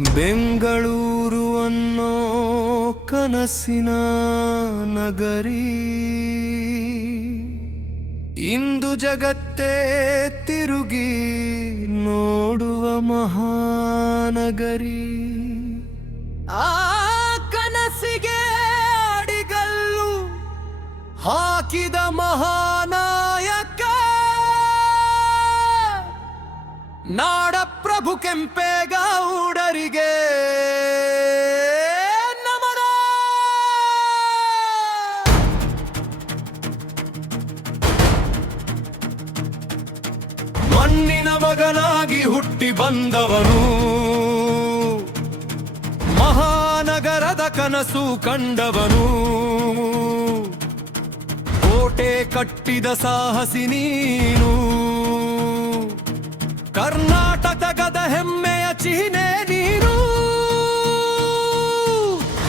ಬೆಂಗಳೂರು ಅನ್ನೋ ಕನಸಿನ ನಗರಿ ಇಂದು ಜಗತ್ತೇ ತಿರುಗಿ ನೋಡುವ ಮಹಾನಗರಿ. ಆ ಕನಸಿಗೆ ಅಡಿಗಲ್ಲು ಹಾಕಿದ ಮಹಾನಾಯಕ ನಾಡಪ್ರಭು ಕೆಂಪೇಗೌಡರಿಗೆ ನಮನ. ಮಣ್ಣಿನ ಮಗನಾಗಿ ಹುಟ್ಟಿ ಬಂದವನು, ಮಹಾನಗರದ ಕನಸು ಕಂಡವನು, ಕೋಟೆ ಕಟ್ಟಿದ ಸಾಹಸಿ ನೀನು, ಕರ್ನಾಟಕದ ಹೆಮ್ಮೆಯ ಚಿಹ್ನೆ ನೀನು.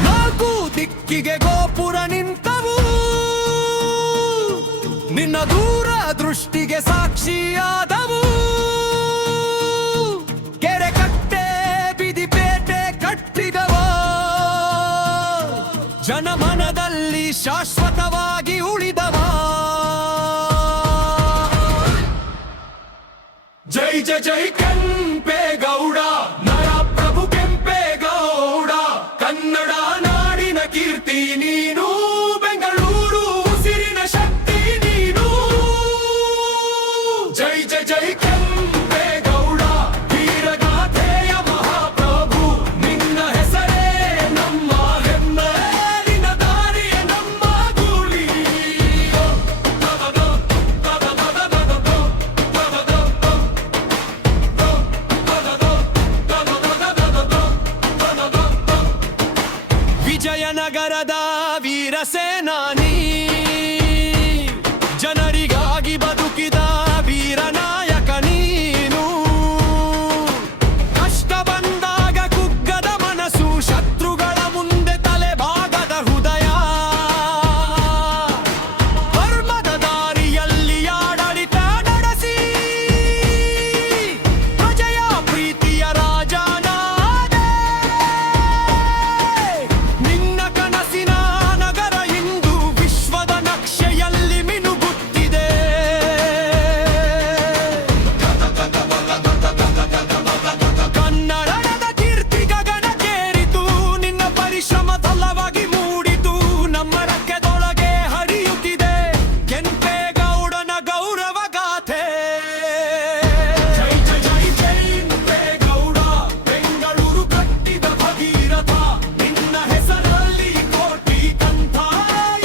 ನಾಲ್ಕು ದಿಕ್ಕಿಗೆ ಗೋಪುರ ನಿಂತವು, ನಿನ್ನ ದೂರ ದೃಷ್ಟಿಗೆ ಸಾಕ್ಷಿಯಾದವು. ಕೆರೆ ಕಟ್ಟೆ ಬಿದಿಪೇಟೆ ಕಟ್ಟಿದವ, ಜನಮನದಲ್ಲಿ ಶಾಶ್ವತವಾಗಿ ಉಳಿದವ. ಜೈ ಜೈ ಜೈ ಕೆಂಪೇಗೌಡ, ನಾಡಪ್ರಭು ಕೆಂಪೇಗೌಡ, ಕನ್ನಡ ನಾಡಿನ ಕೀರ್ತಿ ನೀನು, ಬೆಂಗಳೂರು ಉಸಿರಿನ ಶಕ್ತಿ ನೀನು. ಜೈ ಜೈ ಜೈ ಕೆಂಪೇಗೌಡ, ವೀರಗಾಥೆಯ ಮಹಾಪ್ರಭು, ನಿನ್ನ ಹೆಸರೇ ನಮ್ಮ ಹೆಮ್ಮೆ, ನಿನ್ನ ದಾರಿಯ ನಮ್ಮ ಗೂಳಿ. ವಿಜಯನಗರದ ವೀರ ಸೇನಾನಿ, ಜನರಿಗಾಗಿ ಬದುಕಿದ ವೀರ ನಾಯಕ ನೀನು. ಕಷ್ಟ ಬಂದಾಗ ಕುಗ್ಗದ ಮನಸ್ಸು, ಶತ್ರುಗಳ ಮುಂದೆ ತಲೆಬಾಗದ ಹೃದಯ, ಧರ್ಮದ ದಾರಿಯಲ್ಲಿ ಆಡಳಿತ ನಡೆಸಿ ಪ್ರಜೆಯ ಪ್ರೀತಿಯ ರಾಜನಾದೆ. ನಿನ್ನ ಕನಸಿನ ನಗರ ಇಂದು ವಿಶ್ವದ ನಕ್ಷೆಯಲ್ಲಿ ಮಿನುಗುತ್ತಿದೆ. ಕನ್ನಡದ ಕೀರ್ತಿ ಗಗನಕ್ಕೇರಿತು, ನಿನ್ನ ಪರಿಶ್ರಮ ಫಲವಾಗಿ ಮೂಡಿತು, ನಮ್ಮ ರಕ್ತದೊಳಗೆ ಹರಿಯುತ್ತಿದೆ ಕೆಂಪೇಗೌಡನ ಗೌರವ ಗಾಥೆ. ಜೈ ಜೈ ಜೈ ಕೆಂಪೇಗೌಡ, ಬೆಂಗಳೂರು ಕಟ್ಟಿದ ಭಗೀರಥ, ನಿನ್ನ ಹೆಸರಲ್ಲಿ ಕೋಟಿ ಕಂಠ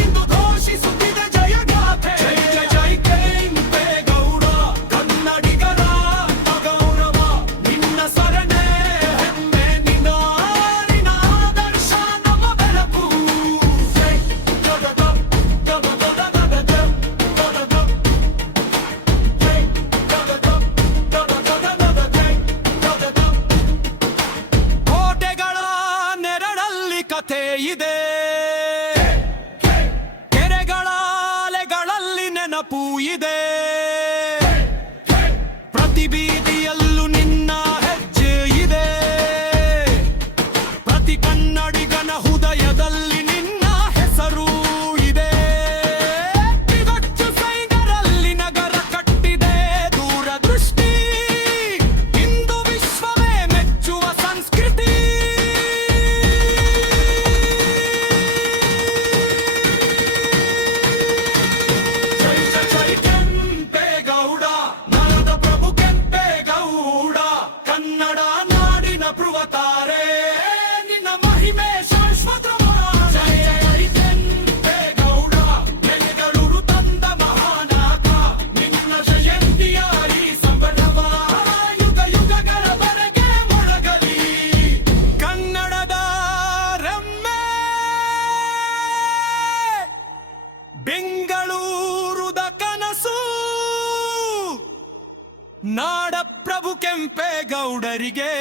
ಇಂದು ಘೋಷಿಸುತ್ತಿದೆ ಜಯಗಾಥೆ. ಜೈ ಜೈ ಜೈ ಕೆಂಪೇಗೌಡ, ಕನ್ನಡಿಗರ ಗೌರವ, ನಿನ್ನ ಸ್ವರನೇ ಹೆಮ್ಮೆ, ನಿನ್ನ ಆದರ್ಶ ನಮ್ಮ ಬೆಳಕು. ಜೈ ಕೋಟೆಗಳ ನೆರಳಲ್ಲಿ ಕಥೆ ಇದೆ, ಕೆರೆಗಳ ಅಲೆಗಳಲ್ಲಿ ನೆನಪು ಇದೆ, ಪ್ರತಿ ಬೀದಿಯಲ್ಲೂ ನಿನ್ನ ಹೆಜ್ಜೆ ಇದೆ, ಪ್ರತಿ ಕನ್ನಡಿಗನ ಹೃದಯದಲ್ಲಿ ನಿನ್ನ ಹೆಸರು ಇದೆ. ಬಿಗಚ್ಚು ಸೈಗರಲ್ಲಿ ನಗರ ಕಟ್ಟಿದೆ ದೂರದೃಷ್ಟಿ, ಇಂದು ವಿಶ್ವವೇ ಮೆಚ್ಚುವ ಸಂಸ್ಕೃತಿ. ಜೈ ಜೈ ಜೈ ಕೆಂಪೇಗೌಡ, ನಾಡಪ್ರಭು ಕೆಂಪೇಗೌಡ, ಕನ್ನಡ ನಾಡಿನ ಪೃವತಾರೆ, ನಿನ್ನ ಮಹಿಮೆ ಶಾಶ್ವತ. ಜೈ ಜೈ ಕೆಂಪೇಗೌಡ, ಬೆಂಗಳೂರು ತಂದ ಮಹಾನಾಯಕ, ನಿನ್ನ ಜಯಂತಿಯ ಈ ಸಂಭ್ರಮ ಯುಗ ಯುಗಗಳವರೆಗೆ ಮೊಳಗಲಿ. ಕನ್ನಡದ ರಮ್ಮೆ, ಬೆಂಗಳೂರುದ ಕನಸು, ನಾಡಪ್ರಭು ಕೆಂಪೇಗೌಡರಿಗೆ